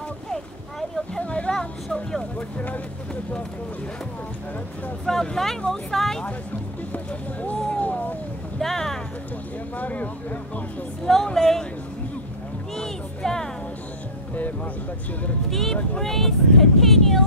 Okay, I will turn around to show you. From line both sides. Ooh, down. Slowly. Knees down. Deep breath, continue.